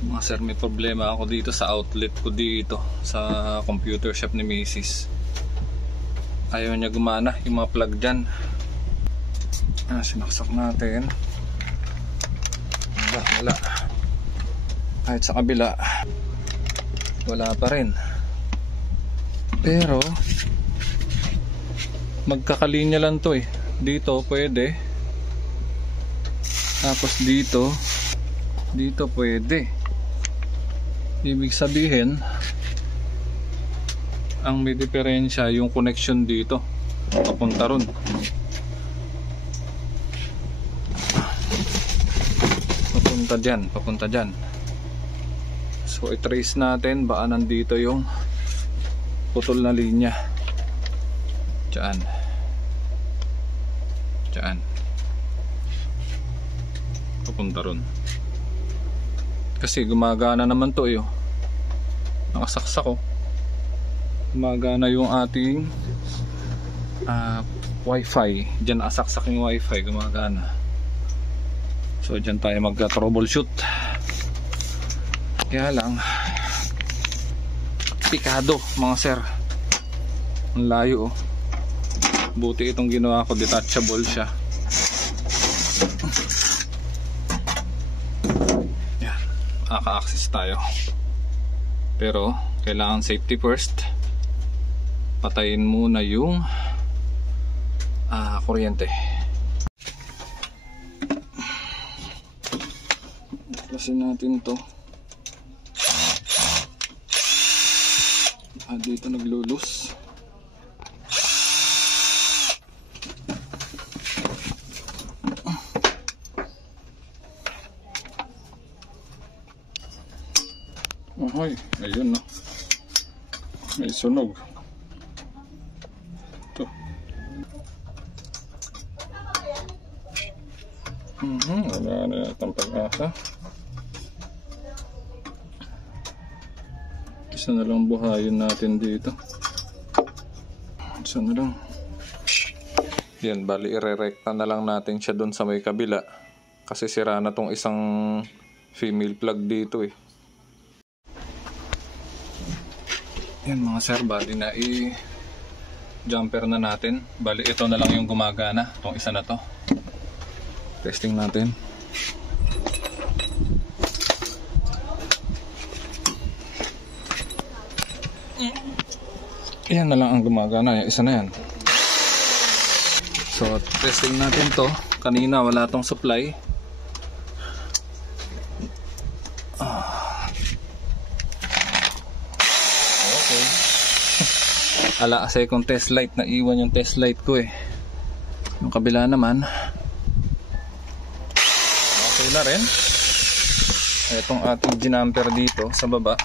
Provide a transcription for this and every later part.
Mga sir, may problema ako dito sa outlet ko dito sa computer shop ni Macy's. Ayaw niya gumana yung mga plug dyan. Sinaksak natin. Wala. Kahit sa kabila wala pa rin. Pero magkakalinya lang to eh. Dito pwede, tapos dito pwede. Ibig sabihin ang may diferensya yung connection dito papunta ron. Papunta dyan. So i-trace natin baka nandito yung putol na linya. Diyan. Papunta ron. Kasi gumagana naman to eh. Nakasaksak ko. Gumagana yung ating wifi. Diyan nakasaksak yung wifi, gumagana. So diyan tayo mag-troubleshoot. Kaya lang pikado mga sir. Ang layo oh. Buti itong ginawa ko, detachable siya. Yan, makaka-access tayo. Pero kailangan safety first. Patayin muna yung kuryente. Klasin natin to. Dito naglulus. Ahoy, ayun no. May sunog. Ito. Wala na yatang pag-asa. Isa na lang buhayin natin dito. Isa na lang. Yan, bali ire-recta na lang natin siya doon sa may kabila. Kasi sira na tong isang female plug dito eh. Yan mga sir, bali na i-jumper na natin. Bali ito na lang yung gumagana. Itong isa na to. Testing natin. Yan na lang ang gumagana. Isa na yan. So testing natin to. Kanina wala tong supply. Okay. Ala, second test light. Naiwan yung test light ko eh. Yung kabila naman okay na rin. Itong ating ginamper dito sa baba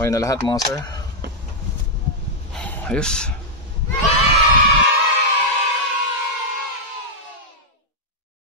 okay na lahat mga sir. Ayos.